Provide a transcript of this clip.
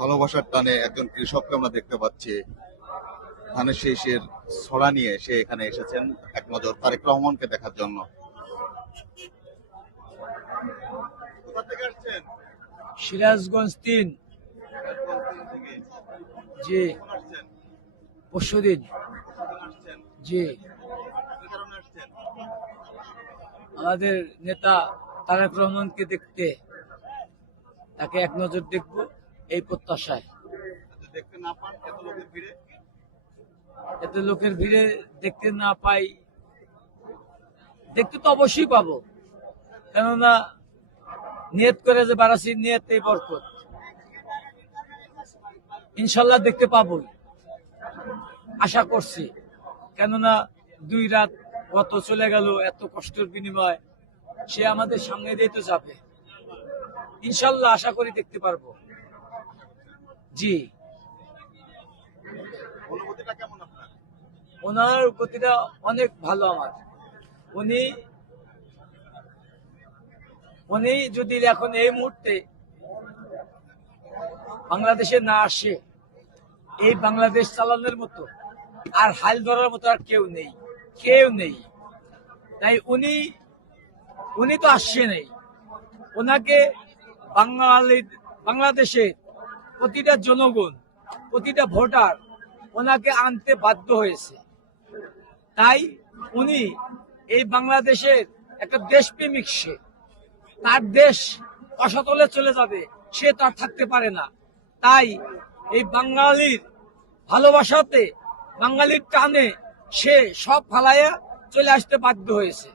ভালোবাসার টানে একজন কৃষককে আমরা দেখতে পাচ্ছি ধানের শীষের ছড়া নিয়ে সে এখানে এসেছেন এক নজর তারেক রহমানকে দেখার জন্য। কোথা থেকে আসছেন? সিরাজগঞ্জ ৩। জি, পরশুদিন। জি, আমাদের নেতা তারেক রহমানকে দেখতে, তাকে এক নজর দেখব এই প্রত্যাশায়। এত লোকের ভিড়ে দেখতে না পাই, দেখতে তো অবশ্যই পাবো, কেননা নিয়ত করে যে বাড়াছি, নিয়তেই বরকত। ইনশাল্লাহ দেখতে পাবোই, আশা করছি। কেননা 2 রাত কত চলে গেল, এত কষ্টের বিনিময় সে আমাদের সামনে দিয়ে তো যাবে। ইনশাল্লাহ আশা করি দেখতে পারবো। জি, ওনার গতিটা অনেক ভালো আমার। উনি যদি এখন এই মুহূর্তে বাংলাদেশে না আসে, এই বাংলাদেশ চালানোর মতো আর হাল ধরার মতো আর কেউ নেই। তাই উনি তো আসছে নেই। ওনাকে বাংলাদেশের প্রতিটা জনগণ, প্রতিটা ভোটার ওনাকে আনতে বাধ্য হয়েছে। তাই উনি এই বাংলাদেশের একটা দেশপ্রেমিক, সে তার দেশ অসতলে চলে যাবে, সে তার থাকতে পারে না। তাই এই বাঙালির ভালোবাসাতে, বাঙালির টানে সে সব ফালাইয়া চলে আসতে বাধ্য হয়েছে।